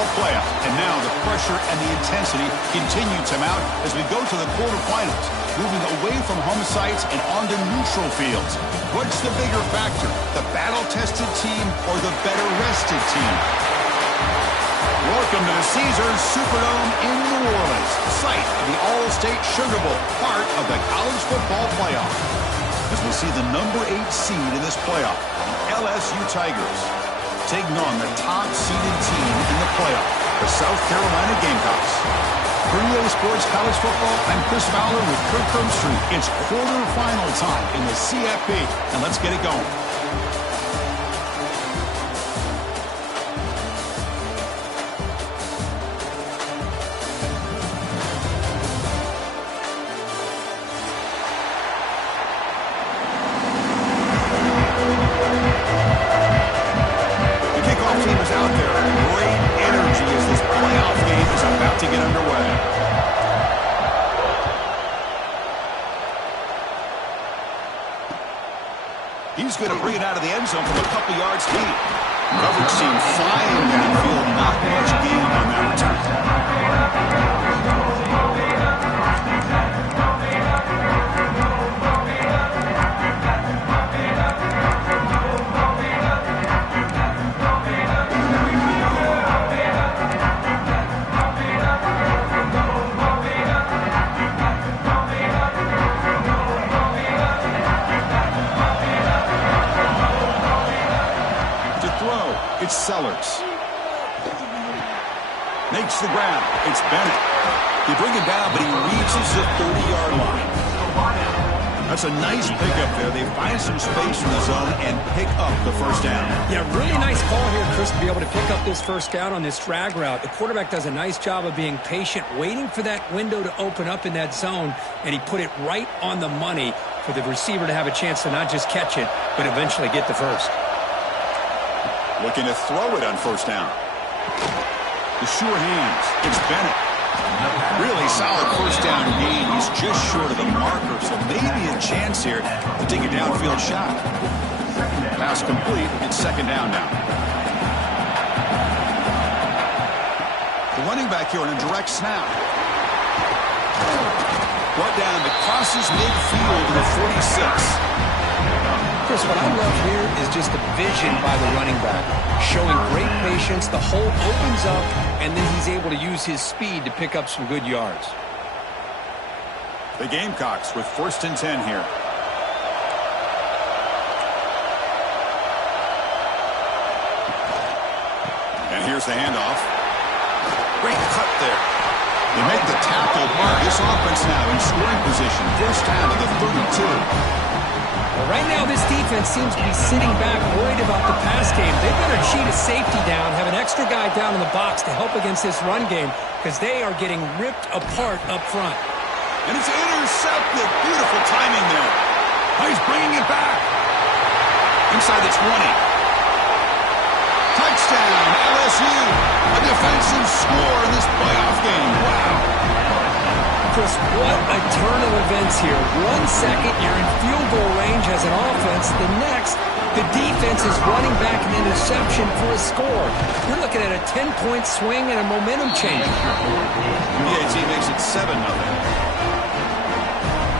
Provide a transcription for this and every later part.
football playoff. And now the pressure and the intensity continue to mount as we go to the quarterfinals, moving away from home sites and onto neutral fields. What's the bigger factor, the battle-tested team or the better-rested team? Welcome to the Caesars Superdome in New Orleans, site of the All-State Sugar Bowl, part of the college football playoff. As we see the number 8 seed in this playoff, the LSU Tigers, taking on the top-seeded team in the playoff, the South Carolina Gamecocks. For EA Sports College Football, I'm Chris Fowler with Kirk Herbstreit. It's quarterfinal time in the CFP, and let's get it going. He's going to bring it out of the end zone from a couple yards deep. Coverage team flying downfield, not much gain on that return. Sellers makes the grab. It's Bennett. They bring him down, but he reaches the 30-yard line. That's a nice pickup there. They find some space in the zone and pick up the first down. Yeah, really nice call here, Chris, to be able to pick up this first down on this drag route. The quarterback does a nice job of being patient, waiting for that window to open up in that zone, and he put it right on the money for the receiver to have a chance to not just catch it, but eventually get the first. Looking to throw it on first down. The sure hands. It's Bennett. Really solid first down gain. He's just short of the marker, so maybe a chance here to take a downfield shot. Pass complete. It's second down now. The running back here on a direct snap. Brought down that crosses midfield to the 46. Chris, what I love here is just the vision by the running back, showing great patience. The hole opens up, and then he's able to use his speed to pick up some good yards. The Gamecocks with 1st and 10 here. And here's the handoff. Great cut there. They make the tackle. This offense now in scoring position. First down to the 32. Well, right now, this defense seems to be sitting back, worried about the pass game. They better cheat a safety down, have an extra guy down in the box to help against this run game, because they are getting ripped apart up front. And it's intercepted. Beautiful timing there. Oh, he's bringing it back. Inside the 20. Touchdown, LSU. A defensive score in this playoff game. Wow. Chris, what a turn of events here. 1 second, you're in field goal range as an offense. The next, the defense is running back an interception for a score. You're looking at a 10-point swing and a momentum change. PAT makes it 7-0.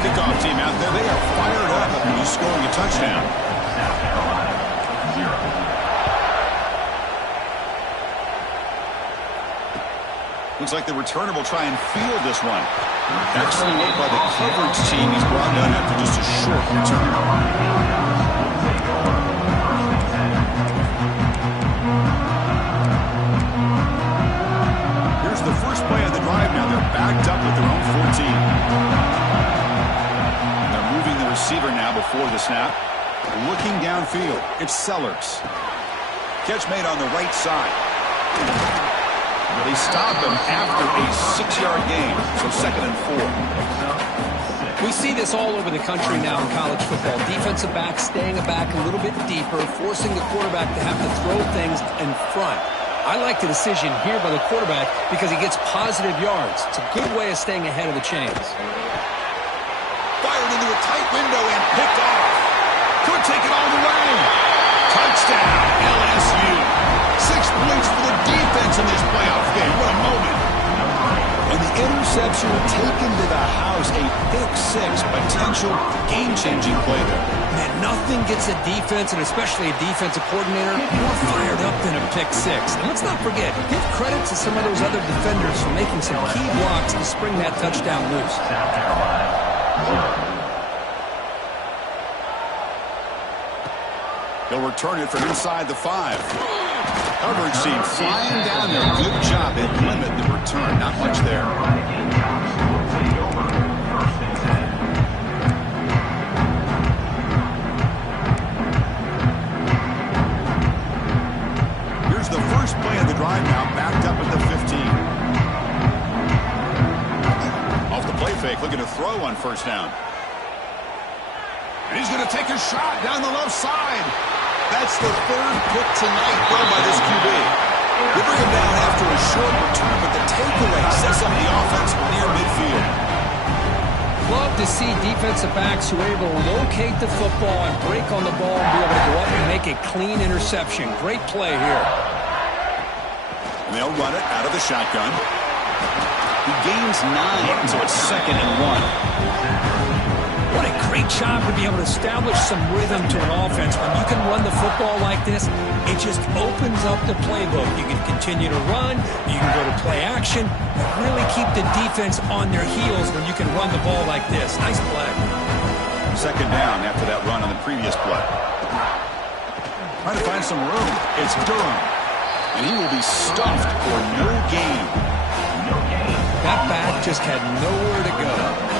Kickoff team out there, they are fired up after just scoring a touchdown. Looks like the returner will try and field this one. Excellent work by the coverage team. He's brought down after just a short return. Here's the first play of the drive now. They're backed up at their own 14. And they're moving the receiver now before the snap. Looking downfield. It's Sellers. Catch made on the right side. They stop him after a 6-yard gain, so 2nd and 4. We see this all over the country now in college football. Defensive backs staying back a little bit deeper, forcing the quarterback to have to throw things in front. I like the decision here by the quarterback because he gets positive yards. It's a good way of staying ahead of the chains. Fired into a tight window and picked off. Could take it all the way. Touchdown, LSU. 6 points for the defense in this playoff interception taken to the house. A pick-6 potential game-changing play there. Man, nothing gets a defense, and especially a defensive coordinator, more fired up than a pick-6. And let's not forget, give credit to some of those other defenders for making some key blocks to spring that touchdown loose. He'll return it from inside the 5. Coverage team flying down there. Good job at limit the return. Not much there. Here's the first play of the drive now, backed up at the 15. Off the play fake, looking to throw on first down. And he's going to take a shot down the left side. That's the third pick tonight thrown by this QB. They bring him down after a short return, but the takeaway sets up the offense near midfield. Love to see defensive backs who are able to locate the football and break on the ball and be able to go up and make a clean interception. Great play here. And they'll run it out of the shotgun. He gains 9, so it's 2nd and 1. What a great job to be able to establish some rhythm to an offense. When you can run the football like this, it just opens up the playbook. You can continue to run, you can go to play action, really keep the defense on their heels when you can run the ball like this. Nice play. 2nd down after that run on the previous play. Trying to find some room. It's Durham. And he will be stuffed for no gain. That back just had nowhere to go.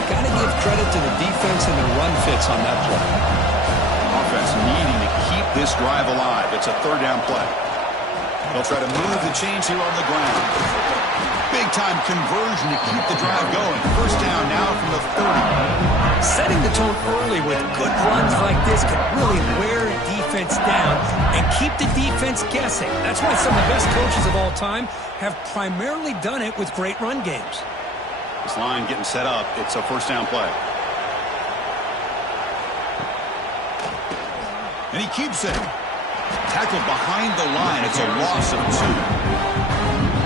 Got to give credit to the defense and their run fits on that play. Offense needing to keep this drive alive. It's a 3rd down play. They'll try to move the chains here on the ground. Big-time conversion to keep the drive going. First down now from the 30. Setting the tone early with good runs like this can really wear defense down and keep the defense guessing. That's why some of the best coaches of all time have primarily done it with great run games. This line getting set up. It's a 1st down play. And he keeps it. Tackled behind the line. It's a loss of 2.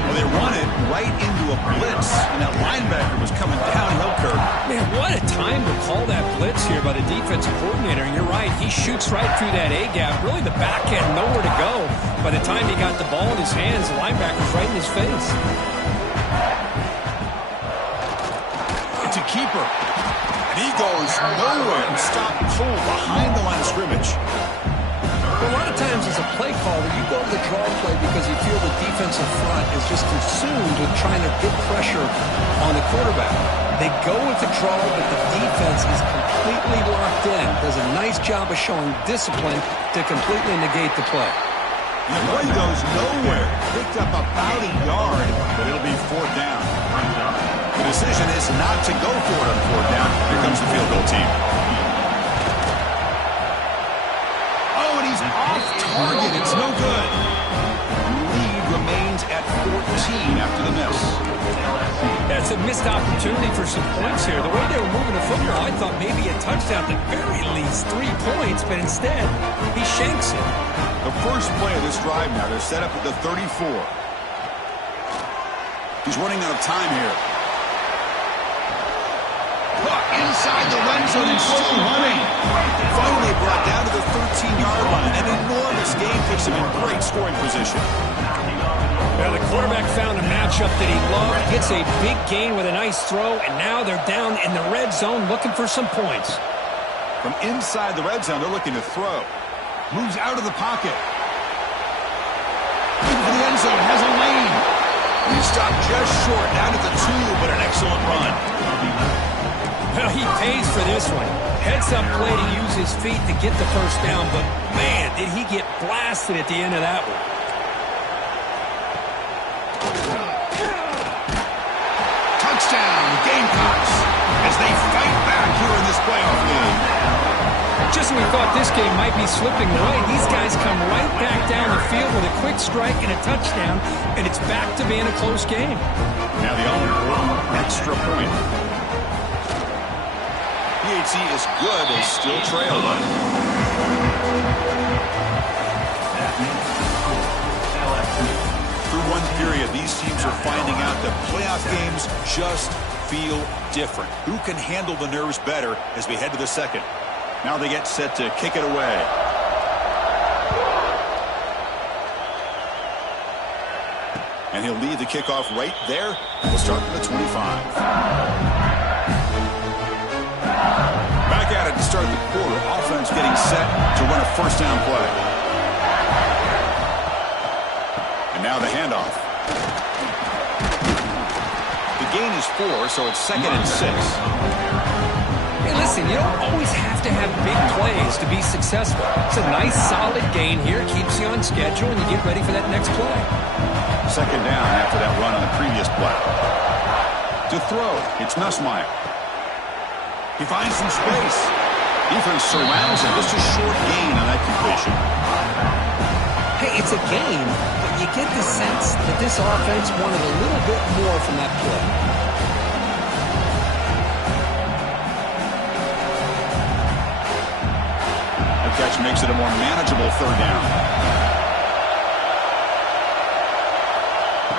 Well, they run it right into a blitz, and that linebacker was coming downhill curve. Man, what a time to call that blitz here by the defensive coordinator. And you're right, he shoots right through that A-gap. Really, the back had nowhere to go. By the time he got the ball in his hands, the linebacker's right in his face. It's a keeper. And he goes nowhere and stopped cold behind the line of scrimmage. A lot of times as a play caller, you go to the draw play because you feel the defensive front is just consumed with trying to get pressure on the quarterback. They go with the draw, but the defense is completely locked in. Does a nice job of showing discipline to completely negate the play. And the play goes nowhere. Picked up about a yard, but it'll be 4th down. The decision is not to go for it on 4th down. Here comes the field goal team. Oh, and he's off target. It's no good. Lead remains at 14 after the miss. That's a missed opportunity for some points here. The way they were moving the football, I thought maybe a touchdown, at the very least 3 points, but instead, he shanks it. The first play of this drive now, they're set up at the 34. He's running out of time here. Inside the red zone and still running. Finally brought down to the 13-yard line. An enormous gain puts him in great scoring position. Well, the quarterback found a matchup that he loved, gets a big gain with a nice throw, and now they're down in the red zone looking for some points. From inside the red zone, they're looking to throw. Moves out of the pocket. Into the end zone, has a lane. He stopped just short, down to the 2, but an excellent run. Well, he pays for this one. Heads-up play to use his feet to get the first down, but man, did he get blasted at the end of that one. Touchdown, Gamecocks, as they fight back here in this playoff game. Just when we thought this game might be slipping away, these guys come right back down the field with a quick strike and a touchdown, and it's back to being a close game. Now the all-important extra point. PHC is good. They still trail. Through one period, these these teams are finding out that playoff games just feel different. Who can handle the nerves better as we head to the second? Now they get set to kick it away. And he'll lead the kickoff right there. We'll start from the 25. Back at it to start the quarter. Offense getting set to run a first down play. And now the handoff. The gain is 4, so it's 2nd and 6. Hey, listen, you don't always have to have big plays to be successful. It's a nice, solid gain here. Keeps you on schedule, and you get ready for that next play. 2nd down after that run on the previous play. To throw, it's Nussmeier. He finds some space. Defense surrounds him. Just a short gain on that completion. Hey, it's a gain, but you get the sense that this offense wanted a little bit more from that play. The catch makes it a more manageable 3rd down.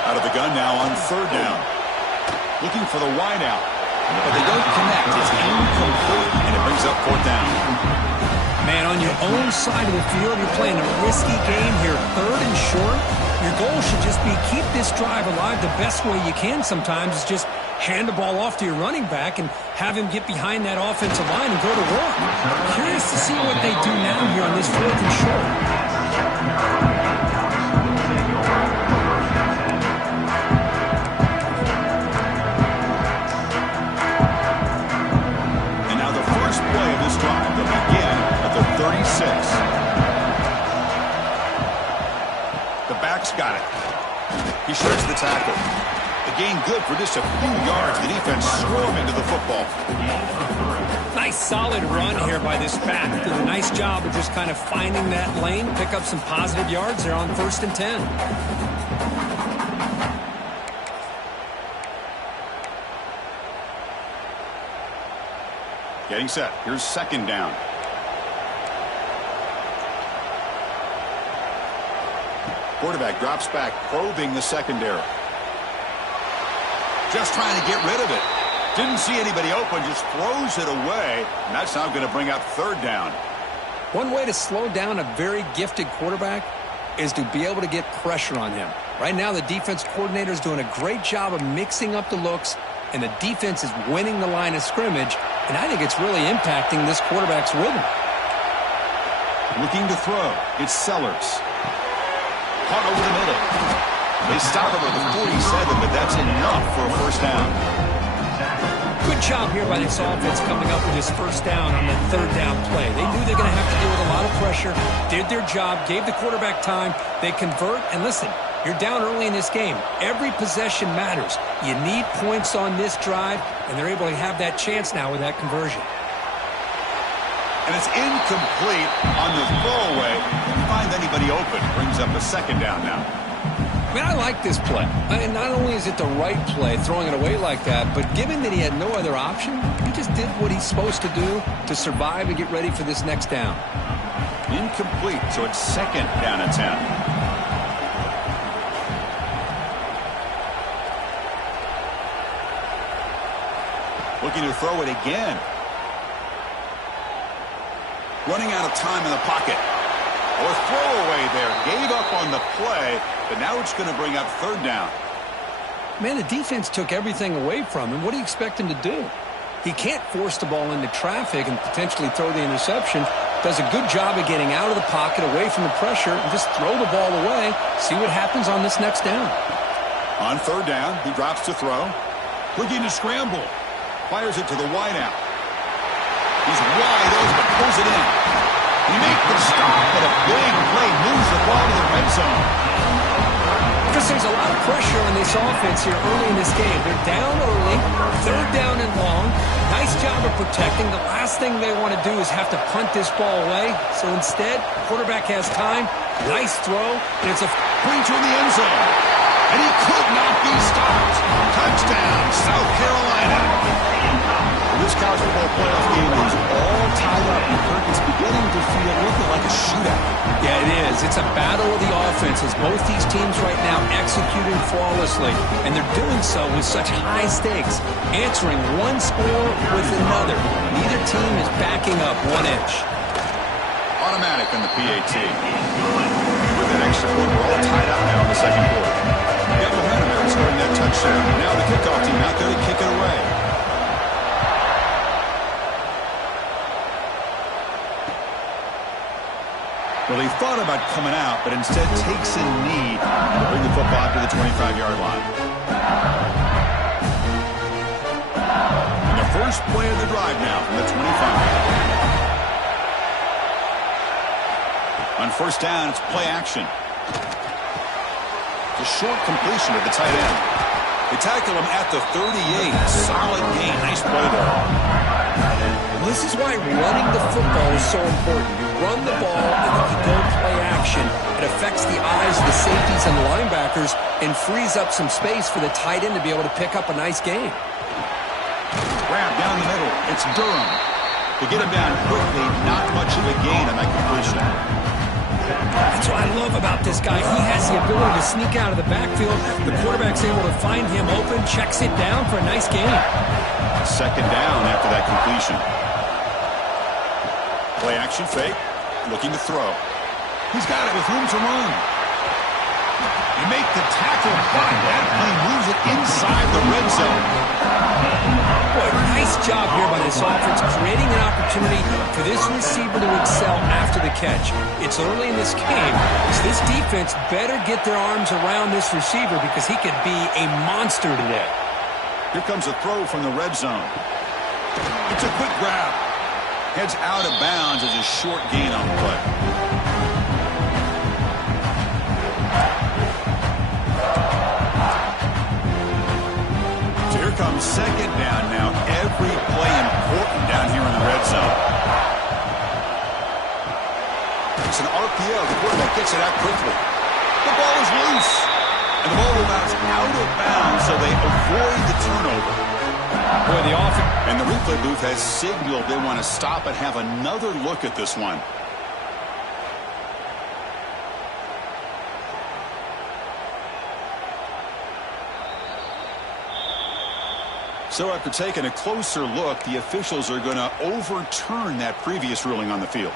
Out of the gun now on 3rd down. Looking for the wide out. But they don't connect. It's incomplete, and it brings up 4th down. Man, on your own side of the field, you're playing a risky game here. 3rd and short. Your goal should just be keep this drive alive the best way you can sometimes is just hand the ball off to your running back and have him get behind that offensive line and go to work. Curious to see what they do now here on this 4th and short. Drive. They'll begin at the 36. The back's got it. He shreds the tackle. The gain good for just a few yards. The defense swarming to the football. Nice solid run here by this back. Did a nice job of just kind of finding that lane, pick up some positive yards there on 1st and 10. Getting set. Here's 2nd down. Quarterback drops back, probing the secondary. Just trying to get rid of it. Didn't see anybody open, just throws it away. And that's now going to bring up 3rd down. One way to slow down a very gifted quarterback is to be able to get pressure on him. Right now, the defense coordinator is doing a great job of mixing up the looks, and the defense is winning the line of scrimmage, and I think it's really impacting this quarterback's rhythm. Looking to throw. It's Sellers. Caught over the middle. They stop him at the 47, but that's enough for a 1st down. Good job here by this offense coming up with this 1st down on the 3rd down play. They knew they're going to have to deal with a lot of pressure, did their job, gave the quarterback time. They convert, and listen, you're down early in this game. Every possession matters. You need points on this drive, and they're able to have that chance now with that conversion. And it's incomplete on the throwaway. Couldn't find anybody open. Brings up a 2nd down now. I mean, I like this play. I mean, not only is it the right play, throwing it away like that, but given that he had no other option, he just did what he's supposed to do to survive and get ready for this next down. Incomplete, so it's 2nd down and 10. Looking to throw it again. Running out of time in the pocket. Or throwaway there. Gave up on the play, but now it's going to bring up 3rd down. Man, the defense took everything away from him. What do you expect him to do? He can't force the ball into traffic and potentially throw the interception. Does a good job of getting out of the pocket, away from the pressure, and just throw the ball away. See what happens on this next down. On 3rd down, he drops to throw. Looking to scramble. Fires it to the wideout. He's wide open, but pulls it in. He makes the stop, but a big play moves the ball to the red zone. Because there's a lot of pressure on this offense here early in this game. They're down early, 3rd down and long. Nice job of protecting. The last thing they want to do is have to punt this ball away. So instead, quarterback has time. Nice throw, and it's a brings to the end zone. And he could not be stopped. Touchdown, South Carolina. This college football playoff game is all tied up, and Kirk, it's beginning to feel a little bit like a shootout. Yeah, it is. It's a battle of the offenses. Both these teams right now executing flawlessly, and they're doing so with such high stakes, answering one score with another. Neither team is backing up 1 inch. Automatic in the PAT. With that extra point, we're all tied up now in the second quarter. We got momentum there starting that touchdown. Now the kickoff team out there to kick it away. Well, he thought about coming out, but instead takes a knee to bring the football to the 25-yard line. And the first play of the drive now from the 25. On first down, it's play action. It's a short completion to the tight end. They tackle him at the 38. Solid gain. Nice play there. This is why running the football is so important. You run the ball, and if you don't play action, it affects the eyes of the safeties and the linebackers and frees up some space for the tight end to be able to pick up a nice gain. Grab down the middle. It's Durham. To get him down quickly, not much of a gain on that completion. That's what I love about this guy. He has the ability to sneak out of the backfield. The quarterback's able to find him open, checks it down for a nice gain. Second down after that completion. Play action fake. Looking to throw. He's got it with room to run. You make the tackle, but that plane moves it inside the red zone. Boy, nice job here by this offense, creating an opportunity for this receiver to excel after the catch. It's early in this game, so this defense better get their arms around this receiver because he could be a monster today. Here comes a throw from the red zone. It's a quick grab. Heads out of bounds as a short gain on the play. So here comes second down now. Every play important down here in the red zone. It's an RPO. The quarterback gets it out quickly. The ball is loose. And the ball will bounce out of bounds, so they avoid the turnover. Boy, the offense. And the replay booth has signaled they want to stop and have another look at this one. So after taking a closer look, the officials are going to overturn that previous ruling on the field.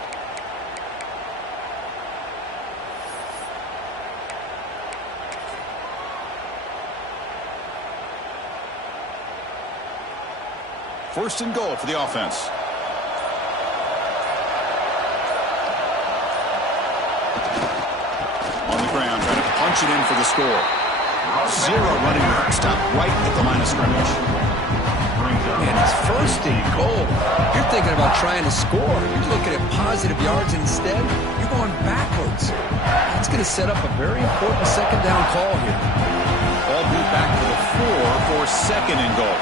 First and goal for the offense. On the ground, trying to punch it in for the score. Zero running room. Stop right at the line of scrimmage. And it's first and goal. You're thinking about trying to score. You're looking at positive yards, and instead, you're going backwards. That's going to set up a very important second down call here. Ball moved back to the 4 for second and goal.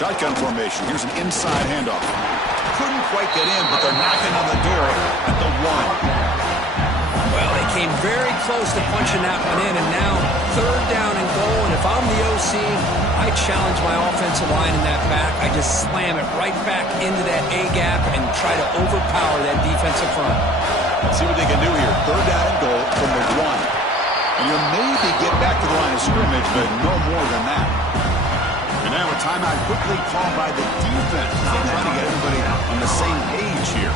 Shotgun formation. Here's an inside handoff. Couldn't quite get in, but they're knocking on the door at the 1. Well, they came very close to punching that one in, and now third down and goal. And if I'm the OC, I challenge my offensive line in that back. I just slam it right back into that A gap and try to overpower that defensive front. Let's see what they can do here. Third down and goal from the 1. And you'll maybe get back to the line of scrimmage, but no more than that. And now a timeout quickly called by the defense. They're trying to get everybody on the same page here.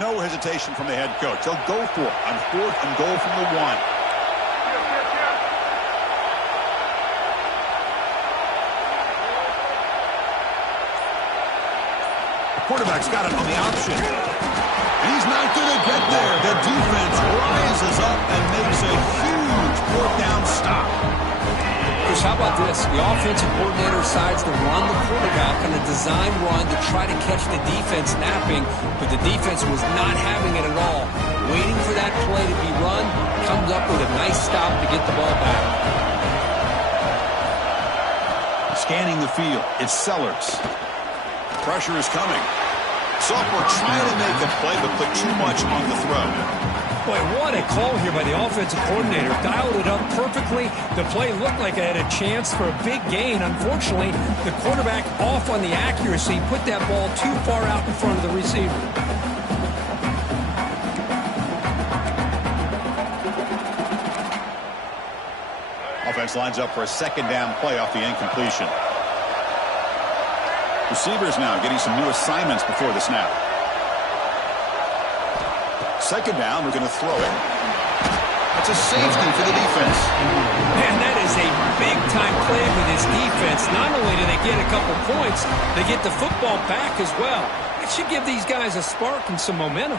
No hesitation from the head coach. They'll go for it on fourth and goal from the 1. Quarterback's got it on the option. And he's not going to get there. The defense rises up and makes a huge fourth down stop. Chris, how about this? The offensive coordinator decides to run the quarterback on a design run to try to catch the defense napping, but the defense was not having it at all. Waiting for that play to be run, comes up with a nice stop to get the ball back. Scanning the field, it's Sellers. Pressure is coming. Sophomore trying to make a play, but put too much on the throw. Boy, what a call here by the offensive coordinator. Dialed it up perfectly. The play looked like it had a chance for a big gain. Unfortunately, the quarterback off on the accuracy, put that ball too far out in front of the receiver. Offense lines up for a second down play off the incompletion. Receivers now getting some new assignments before the snap. Second down, we're going to throw it. That's a safety for the defense. Man, that is a big-time play for this defense. Not only do they get a couple points, they get the football back as well. It should give these guys a spark and some momentum.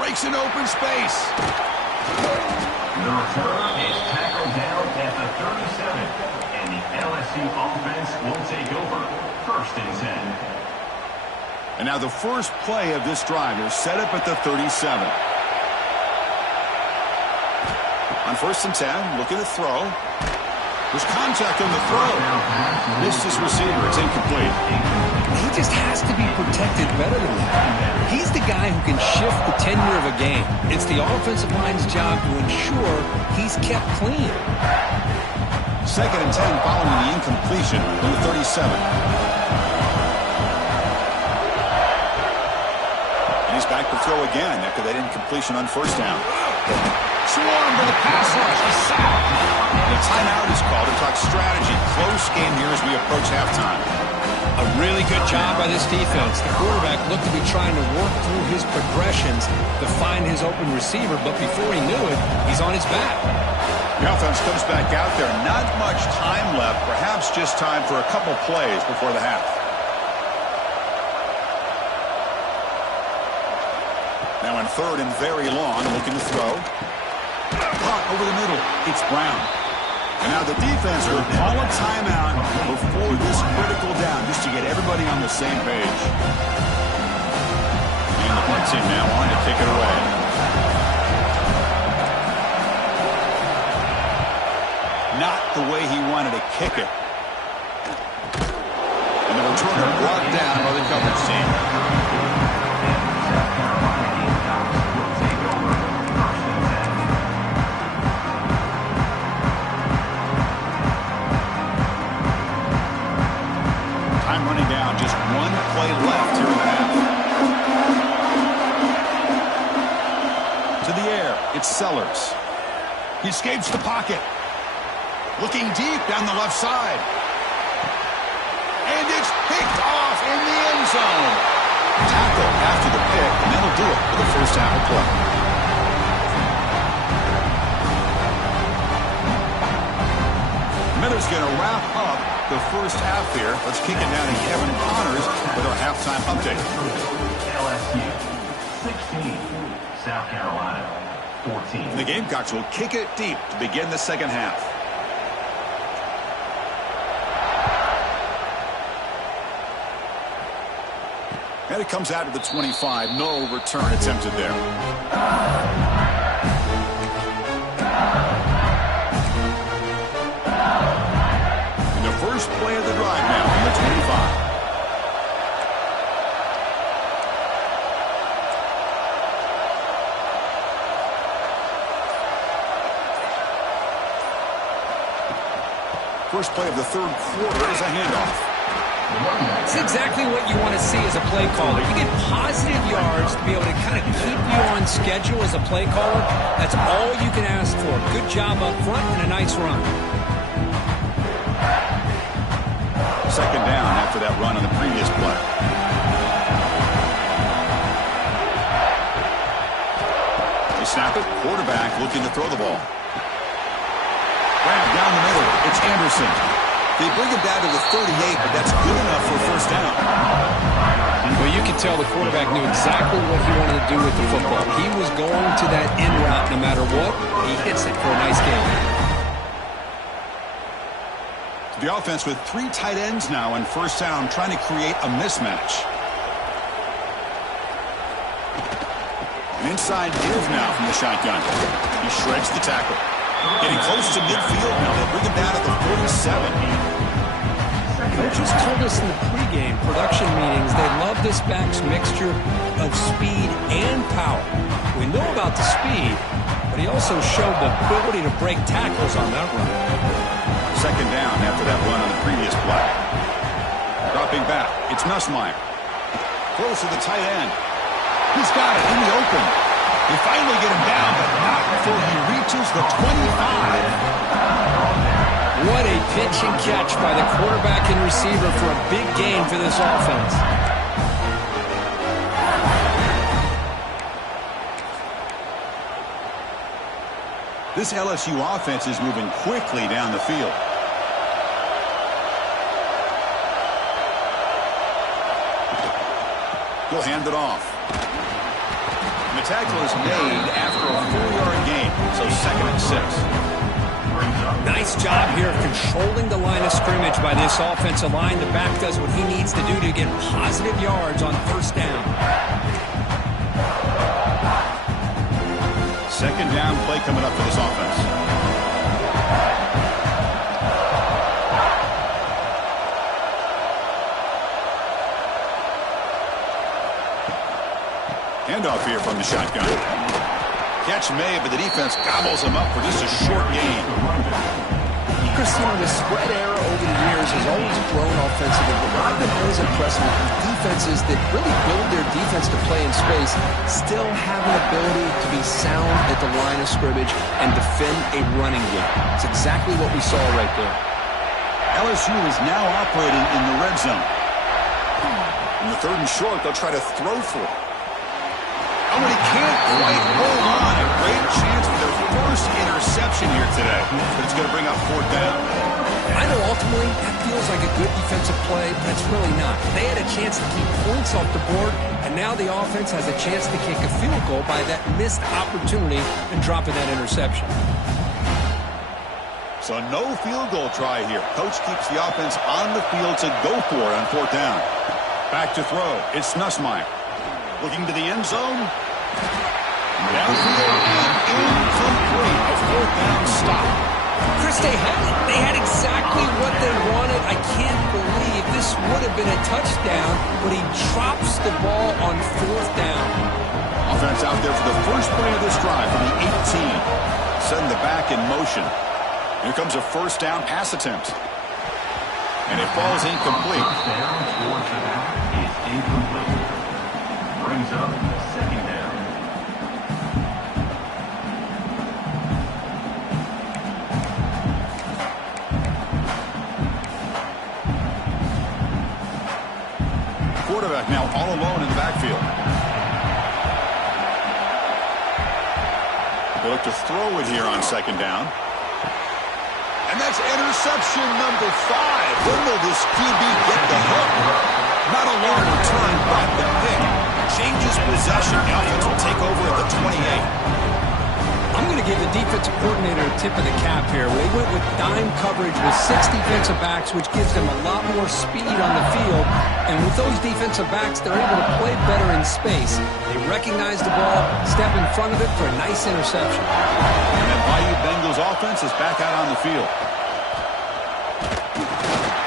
Breaks an open space. The return is tackled down at the 37, and the LSU offense will take over. 1st and 10. And now the first play of this drive is set up at the 37. On 1st and 10, looking to throw. There's contact on the throw. Missed his receiver. It's incomplete. He just has to be protected better than that. He's the guy who can shift the tenure of a game. It's the offensive line's job to ensure he's kept clean. 2nd and 10 following the incompletion to the 37. And he's back to throw again after that incompletion on 1st down. Swarm to the pass rush. He's sacked. The timeout is called to talk strategy. Close game here as we approach halftime. A really good job by this defense. The quarterback looked to be trying to work through his progressions to find his open receiver, but before he knew it, he's on his back. The offense comes back out there. Not much time left. Perhaps just time for a couple plays before the half. Now in 3rd and very long, looking to throw. Caught over the middle. It's Brown. And now the defense will call a timeout before this critical down, just to get everybody on the same page. And the punt team now on to kick it away. Not the way he wanted to kick it. And the returner brought down by the coverage team. Time running down, just one play left here in the half. To the air, it's Sellers. He escapes the pocket. Looking deep down the left side. And it's picked off in the end zone. Tackle after the pick, and that'll do it for the first half of play. Miller's going to wrap up the first half here. Let's kick it down to Kevin Connors with our halftime update. LSU 16, South Carolina 14. The Gamecocks will kick it deep to begin the second half. And it comes out of the 25. No return attempted there. And the first play of the drive now from the 25. First play of the 3rd quarter is a handoff. It's exactly what you want to see as a play caller. You get positive yards to be able to kind of keep you on schedule as a play caller. That's all you can ask for. Good job up front and a nice run. 2nd down after that run on the previous play. They snap it. Quarterback looking to throw the ball. Grab down the middle. It's Anderson. They bring him down to the 38, but that's good enough for a first down. Well, you can tell the quarterback knew exactly what he wanted to do with the football. He was going to that in route no matter what. He hits it for a nice gain. The offense with 3 tight ends now on first down, trying to create a mismatch. An inside give now from the shotgun. He shreds the tackle. Getting close to midfield now. They bring him down at the 47. Coach just told us in the pregame production meetings they love this back's mixture of speed and power. We know about the speed, but he also showed the ability to break tackles on that run. Second down after that run on the previous play. Dropping back, it's Nussmeier. Close to the tight end. He's got it in the open. They finally get him down, but not before he reaches the 25. What a pitch and catch by the quarterback and receiver for a big gain for this offense. This LSU offense is moving quickly down the field. He'll hand it off. And the tackle is made after a 4-yard gain, so 2nd and 6. Nice job here of controlling the line of scrimmage by this offensive line. The back does what he needs to do to get positive yards on first down. Second down play coming up for this offense. Handoff here from the shotgun. Catch made, but the defense gobbles him up for just a short gain. Christina, the spread era over the years has always grown offensively, but I've been always impressed with defenses that really build their defense to play in space, still have an ability to be sound at the line of scrimmage and defend a running game. It's exactly what we saw right there. LSU is now operating in the red zone. In the 3rd and short, they'll try to throw for it. Oh, and he can't quite hold on. A great chance for their first interception here today. But it's going to bring up 4th down. I know ultimately that feels like a good defensive play, but it's really not. They had a chance to keep points off the board, and now the offense has a chance to kick a field goal by that missed opportunity and dropping that interception. So no field goal try here. Coach keeps the offense on the field to go for it on 4th down. Back to throw. It's Nussmeier. Looking to the end zone. Downfield and incomplete. A 4th down stop. Chris, they had exactly what they wanted. I can't believe this would have been a touchdown, but he drops the ball on 4th down. Offense out there for the first play of this drive from the 18. Setting the back in motion. Here comes a 1st down pass attempt. And it falls incomplete. First down towards the back is incomplete. Brings up 2nd down. Quarterback now all alone in the backfield. They look to throw it here on 2nd down. And that's interception number 5. When will this QB get the hook? Not a long return, but the pick changes possession. The offense will take over at the 28. I'm going to give the defensive coordinator a tip of the cap here. They went with dime coverage with 6 defensive backs, which gives them a lot more speed on the field. And with those defensive backs, they're able to play better in space. They recognize the ball, step in front of it for a nice interception. And that Bayou Bengals offense is back out on the field.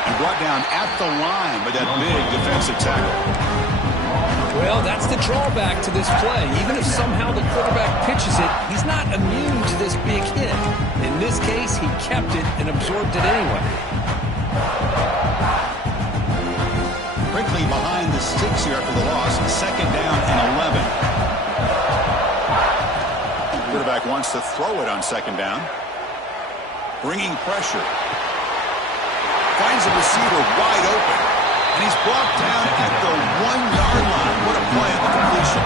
And brought down at the line by that big defensive tackle. Well, that's the drawback to this play. Even if somehow the quarterback pitches it, he's not immune to this big hit. In this case, he kept it and absorbed it anyway. Quickly behind the sticks here after the loss. 2nd down and 11. Quarterback wants to throw it on 2nd down. Bringing pressure. Finds a receiver wide open. And he's brought down at the 1-yard line. What a play on the completion.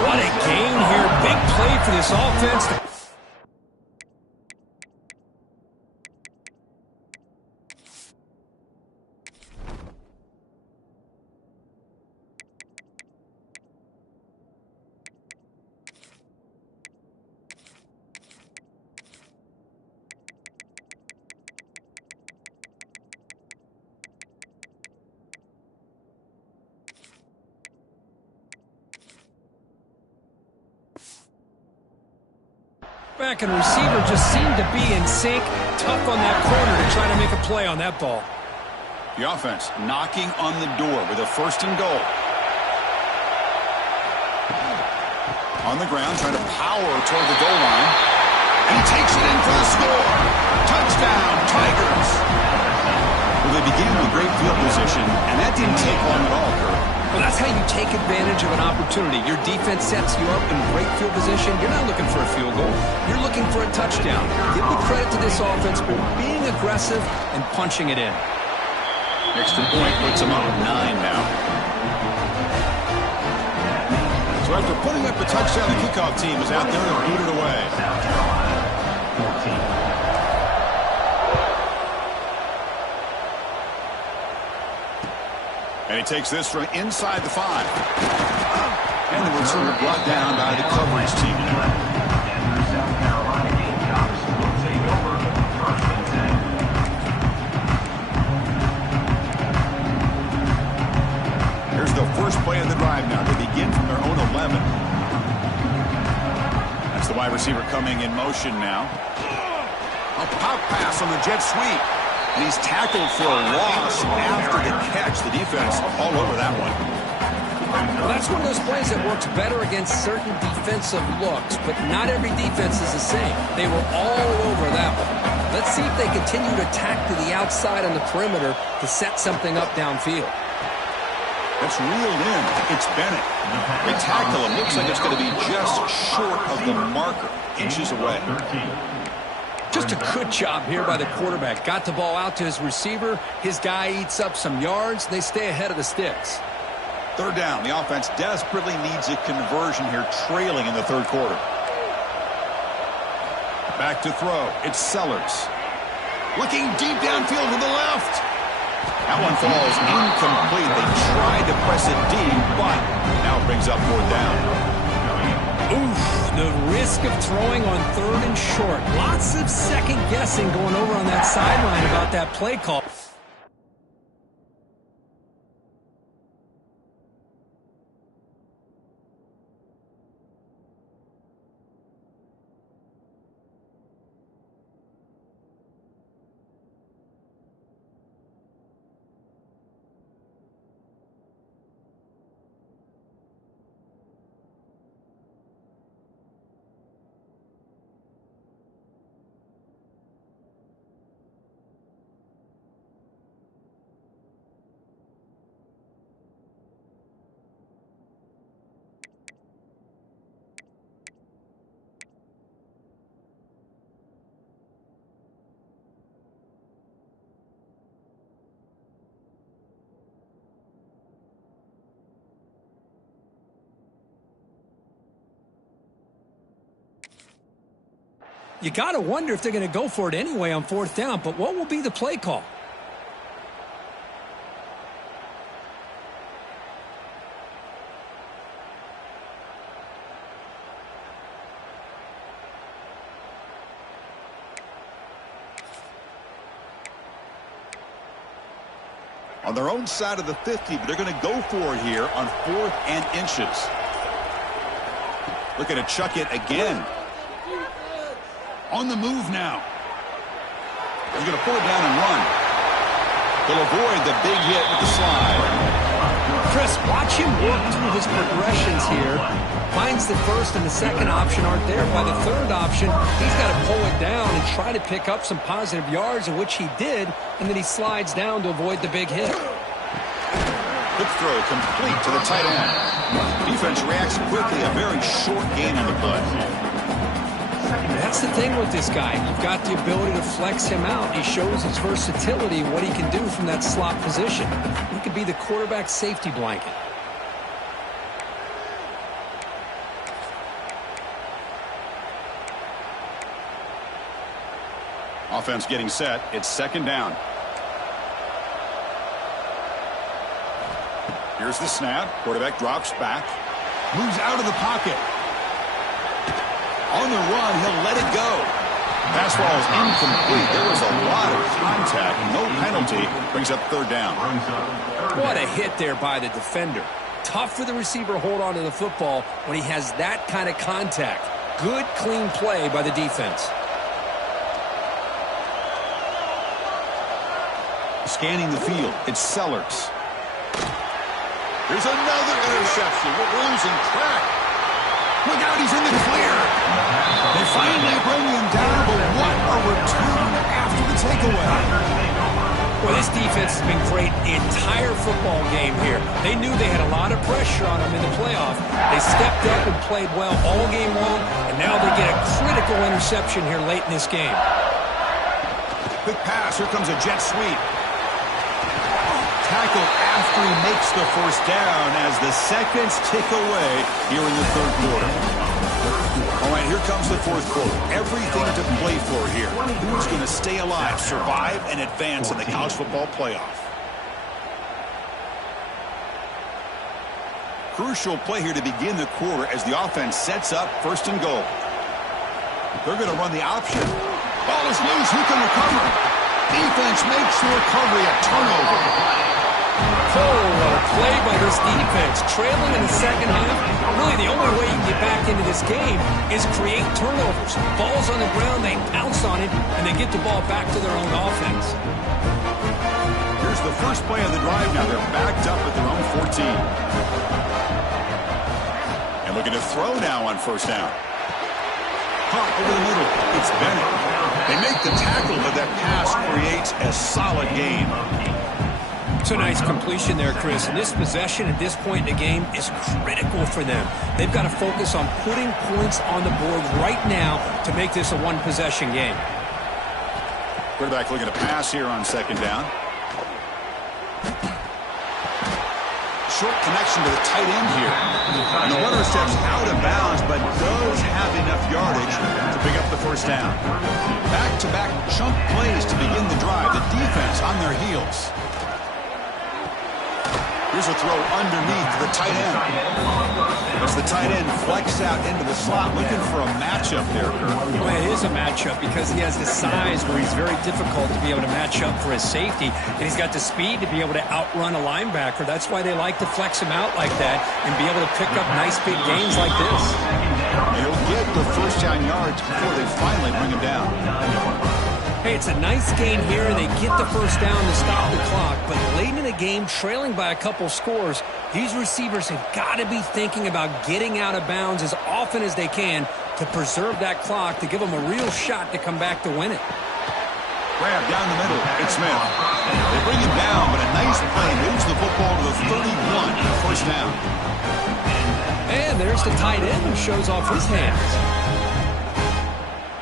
What a gain here. Big play for this offense. Back and receiver just seemed to be in sync. Tough on that corner to try to make a play on that ball. The offense knocking on the door with a 1st and goal. On the ground, trying to power toward the goal line. And he takes it in for the score. Touchdown, Tigers. Well, they began with great field position, and that didn't take long at all, Kurt. Well, that's how you take advantage of an opportunity. Your defense sets you up in great field position. You're not looking for a field goal. You're looking for a touchdown. Give the credit to this offense for being aggressive and punching it in. Extra point puts them up 9 now. So after putting up a touchdown, the kickoff team is out there to boot it away. South Carolina, 14. And he takes this from inside the 5. And the receiver brought down by the coverage team. And the South Carolina Gamecocks will take over 1st and 10. Here's the first play of the drive now. They begin from their own 11. That's the wide receiver coming in motion now. A pop pass on the jet sweep. And he's tackled for a loss after the catch. The defense all over that one. Well, that's one of those plays that works better against certain defensive looks, but not every defense is the same. They were all over that one. Let's see if they continue to tack to the outside on the perimeter to set something up downfield. That's reeled in. It's Bennett. They tackle him. Looks like it's going to be just short of the marker. Inches away. Just a good job here by the quarterback. Got the ball out to his receiver. His guy eats up some yards. They stay ahead of the sticks. 3rd down. The offense desperately needs a conversion here, trailing in the 3rd quarter. Back to throw. It's Sellers. Looking deep downfield to the left. That one falls incomplete. They tried to press it deep, but now it brings up 4th down. Oof, the risk of throwing on 3rd and short. Lots of second guessing going over on that sideline about that play call. You got to wonder if they're going to go for it anyway on 4th down, but what will be the play call? On their own side of the 50, but they're going to go for it here on 4th and inches. Looking to chuck it again. On the move now. He's going to pull it down and run. He'll avoid the big hit with the slide. Chris, watch him work through his progressions here. Finds the 1st and the 2nd option aren't there. By the 3rd option, he's got to pull it down and try to pick up some positive yards, of which he did, and then he slides down to avoid the big hit. Quick throw complete to the tight end. Defense reacts quickly. A very short gain on the play. That's the thing with this guy. You've got the ability to flex him out. He shows his versatility, what he can do from that slot position. He could be the quarterback's safety blanket. Offense getting set. It's 2nd down. Here's the snap. Quarterback drops back. Moves out of the pocket. On the run, he'll let it go. Pass ball is incomplete. There was a lot of contact. No penalty. Brings up 3rd down. What a hit there by the defender. Tough for the receiver to hold on to the football when he has that kind of contact. Good, clean play by the defense. Scanning the field, it's Sellers. Here's another interception. We're losing track. Look out, he's in the clear. They finally bring him down, but what a return after the takeaway. Well, this defense has been great the entire football game here. They knew they had a lot of pressure on them in the playoff. They stepped up and played well all game long, and now they get a critical interception here late in this game. Quick pass. Here comes a jet sweep. Tackled after he makes the first down as the seconds tick away here in the third quarter. All right, here comes the fourth quarter. Everything to play for here. Who's going to stay alive, survive, and advance in the college football playoff? Crucial play here to begin the quarter as the offense sets up first and goal. They're going to run the option. Ball is loose. Who can recover? Defense makes the recovery a turnover. Oh, what a play by this defense. Trailing in the second half, really the only way you can get back into this game is create turnovers. Ball's on the ground, they pounce on it, and they get the ball back to their own offense. Here's the first play of the drive now. They're backed up at their own 14. And looking to throw now on first down. Hot over the middle. It's Bennett. They make the tackle, but that pass creates a solid gain. It's a nice completion there, Chris. And this possession at this point in the game is critical for them. They've got to focus on putting points on the board right now to make this a one-possession game. Quarterback looking to pass here on second down. Short connection to the tight end here. And the runner steps out of bounds, but does have enough yardage to pick up the first down. Back-to-back chunk plays to begin the drive. The defense on their heels. Here's a throw underneath the tight end. As the tight end flex out into the slot, looking for a matchup there, Kurt. Well, it is a matchup because he has the size where he's very difficult to be able to match up for his safety, and he's got the speed to be able to outrun a linebacker. That's why they like to flex him out like that and be able to pick up nice big gains like this. And he'll get the first down yards before they finally bring him down. Hey, it's a nice gain here, and they get the first down to stop the clock. But late in the game, trailing by a couple scores, these receivers have got to be thinking about getting out of bounds as often as they can to preserve that clock, to give them a real shot to come back to win it. Grab down the middle. It's Smith. They bring him down, but a nice play moves the football to the 31 and a first down. And there's the tight end who shows off his hands.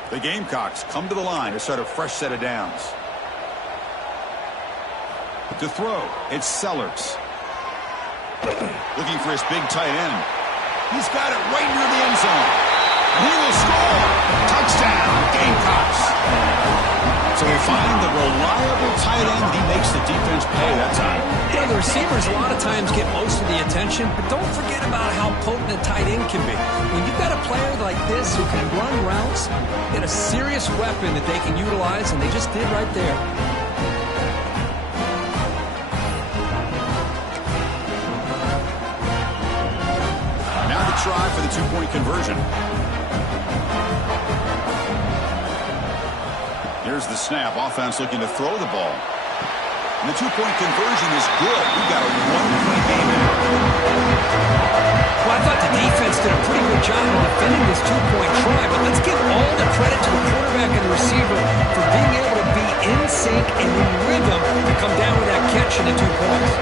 The Gamecocks come to the line to start a fresh set of downs. To throw, it's Sellers. Looking for his big tight end. He's got it right near the end zone. And he will score. Touchdown, Gamecocks. So they find the reliable tight end, and he makes the defense pay that time. You know, the receivers a lot of times get most of the attention, but don't forget about how potent a tight end can be. When you've got a player like this who can run routes, get a serious weapon that they can utilize, and they just did right there. Now the try for the two-point conversion. Here's the snap. Offense looking to throw the ball. And the two-point conversion is good. We've got a one-point game now. Well, I thought the defense did a pretty good job of defending this two-point try, but let's give all the credit to the quarterback and the receiver for being able to be in sync and in rhythm to come down with that catch and the 2 points.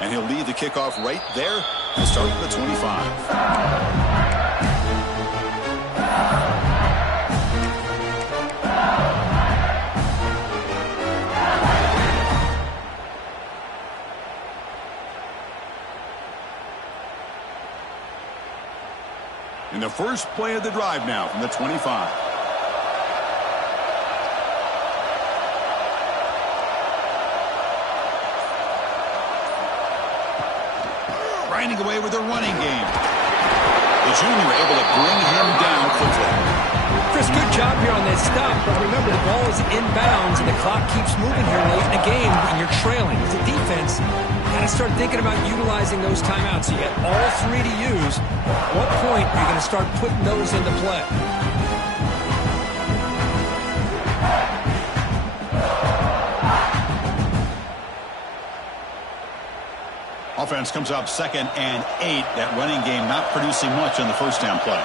And he'll lead the kickoff right there and start at the 25. In the first play of the drive now from the 25. Grinding away with a running game. The junior able to bring him down quickly. Chris, good job here on that stop, but remember the ball is inbounds and the clock keeps moving here late in the game and you're trailing. As a defense, you got to start thinking about utilizing those timeouts. You got all three to use. At what point are you going to start putting those into play? Offense comes up 2nd and 8. That running game not producing much on the first down play.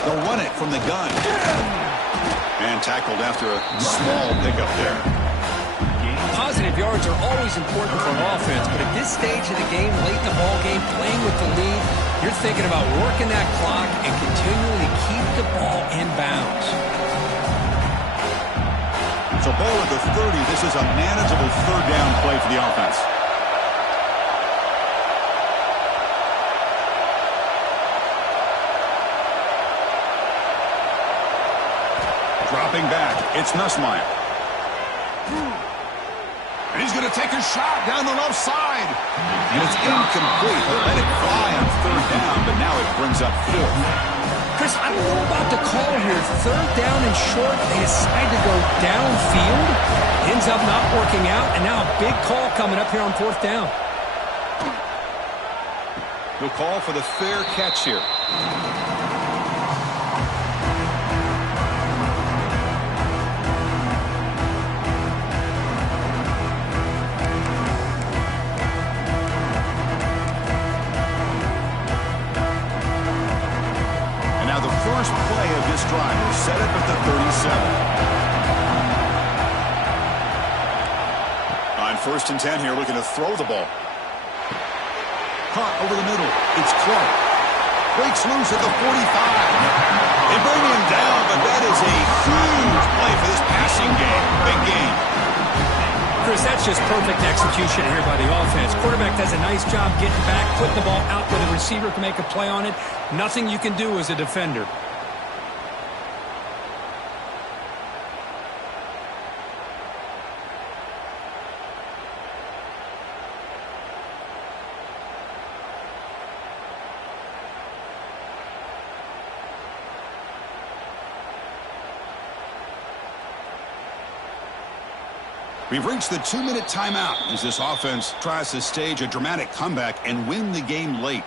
They'll run it from the gun. And tackled after a small pickup there. Positive yards are always important for an offense, but at this stage of the game, late in the ball game, playing with the lead, you're thinking about working that clock and continuing to keep the ball in bounds. So ball at the 30. This is a manageable third down play for the offense. Dropping back, it's Nussmeier. And he's going to take a shot down the left side. And it's incomplete. They let it fly on third down, but now it brings up 4th. Chris, I don't know about the call here. Third down and short, they decide to go downfield. Ends up not working out, and now a big call coming up here on 4th down. We'll call for the fair catch here. First play of this drive will set up at the 37. On 1st and 10 here, looking to throw the ball. Caught over the middle. It's Clark. Breaks loose at the 45. They bring him down, but that is a huge play for this passing game. Big game. Chris, that's just perfect execution here by the offense. Quarterback does a nice job getting back, putting the ball out where the receiver can make a play on it. Nothing you can do as a defender. We've reached the 2-minute timeout as this offense tries to stage a dramatic comeback and win the game late.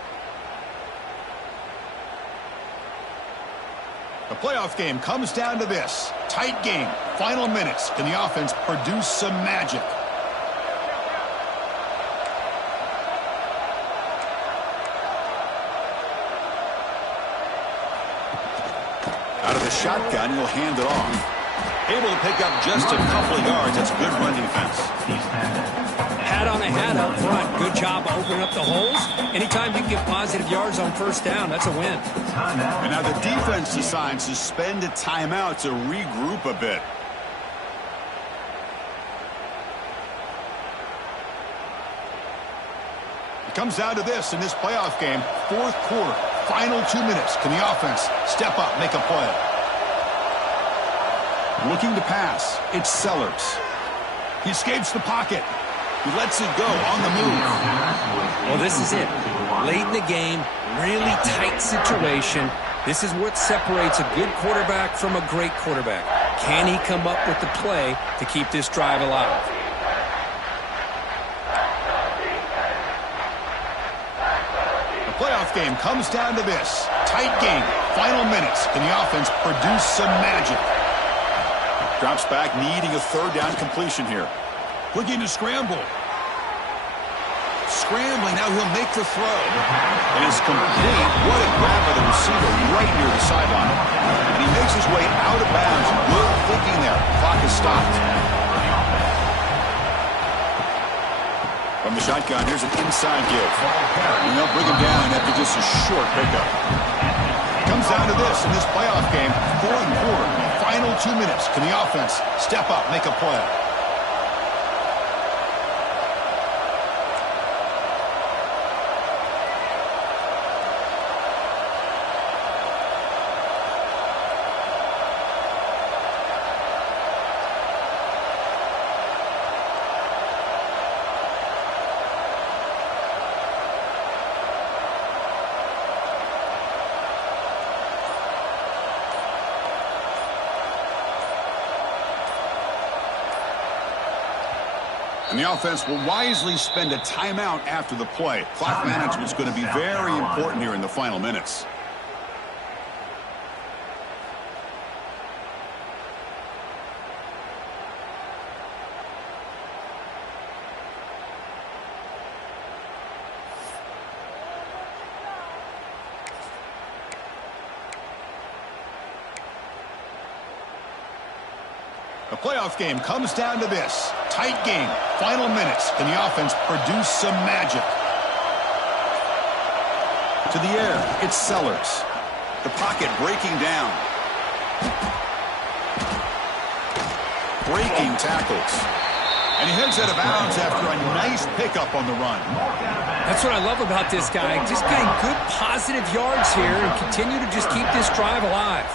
The playoff game comes down to this. Tight game. Final minutes. Can the offense produce some magic? Out of the shotgun, he'll hand it off. Able to pick up just a couple of yards. That's good run defense. Hat on a hat up front. Good job opening up the holes. Anytime you can get positive yards on 1st down, that's a win. And now the defense decides to spend a timeout to regroup a bit. It comes down to this in this playoff game. 4th quarter. Final 2 minutes. Can the offense step up, make a play? Looking to pass. It's Sellers. He escapes the pocket. He lets it go on the move. Well, this is it. Late in the game, really tight situation. This is what separates a good quarterback from a great quarterback. Can he come up with the play to keep this drive alive? The playoff game comes down to this. Tight game. Final minutes. Can the offense produce some magic? Drops back, needing a 3rd down completion here. Looking to scramble. Scrambling, now he'll make the throw. And it's complete. What a grab by the receiver right near the sideline. And he makes his way out of bounds. Good thinking there. Clock is stopped. From the shotgun, here's an inside give. And they'll bring him down after just a short pickup. Comes down to this in this playoff game. 4th quarter. Final 2 minutes. Can the offense step up, make a play? And the offense will wisely spend a timeout after the play. Clock management is going to be very important here in the final minutes. The playoff game comes down to this. Tight game. Final minutes. Can the offense produce some magic? To the air. It's Sellers. The pocket breaking down. Breaking tackles. And he heads out of bounds after a nice pickup on the run. That's what I love about this guy. Just getting good positive yards here and continue to just keep this drive alive.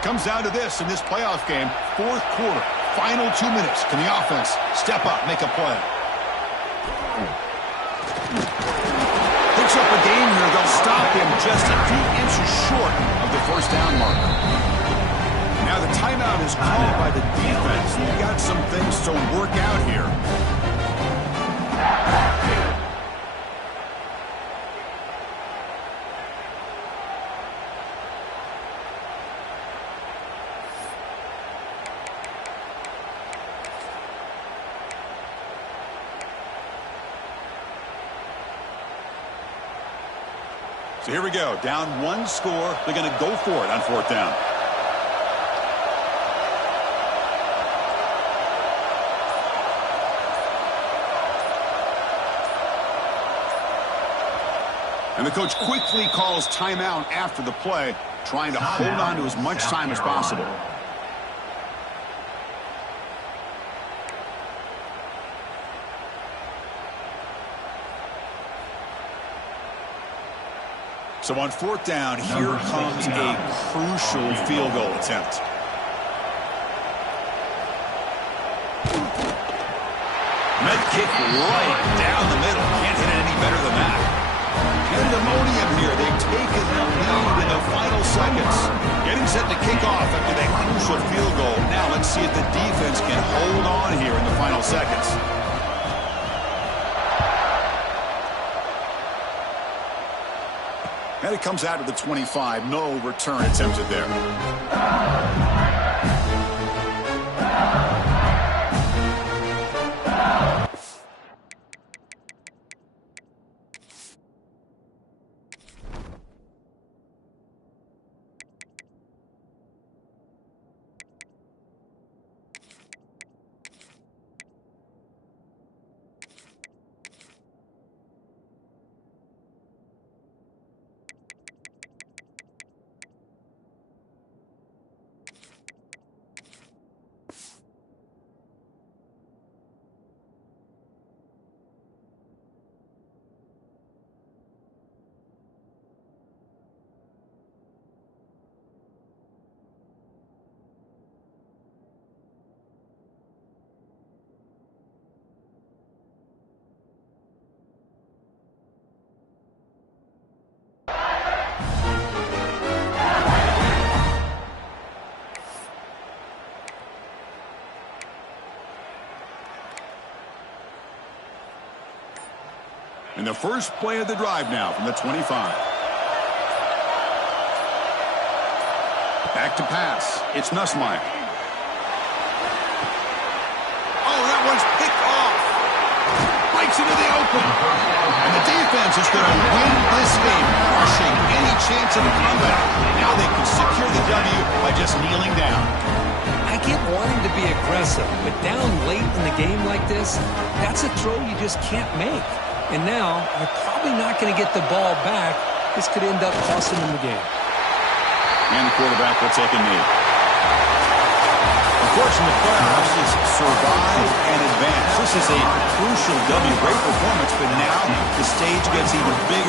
Comes down to this in this playoff game. Fourth quarter, final 2 minutes. Can the offense step up, make a play? Picks up a gain here. They'll stop him just a few inches short of the first down mark. Now the timeout is called by the defense. They've got some things to work out here. So here we go. Down one score. They're going to go for it on fourth down. And the coach quickly calls timeout after the play, trying to hold on to as much time as possible. So on fourth down, here comes a crucial field goal attempt. Med kick right down the middle. Can't hit it any better than that. Pandemonium here. They've taken the lead in the final seconds. Getting set to kick off after that crucial field goal. Now let's see if the defense can hold on here in the final seconds. And it comes out of the 25. No return attempted there. And the first play of the drive now from the 25. Back to pass. It's Nussmeier. Oh, that one's picked off. Breaks into the open. And the defense is going to win this game, crushing any chance of a comeback. Now they can secure the W by just kneeling down. I get wanting to be aggressive, but down late in the game like this, that's a throw you just can't make. And now, you're probably not going to get the ball back. This could end up costing them the game. And the quarterback will take a knee. Of course, in the playoffs, it's survive and advance. This is a crucial W. Great performance, but now the stage gets even bigger.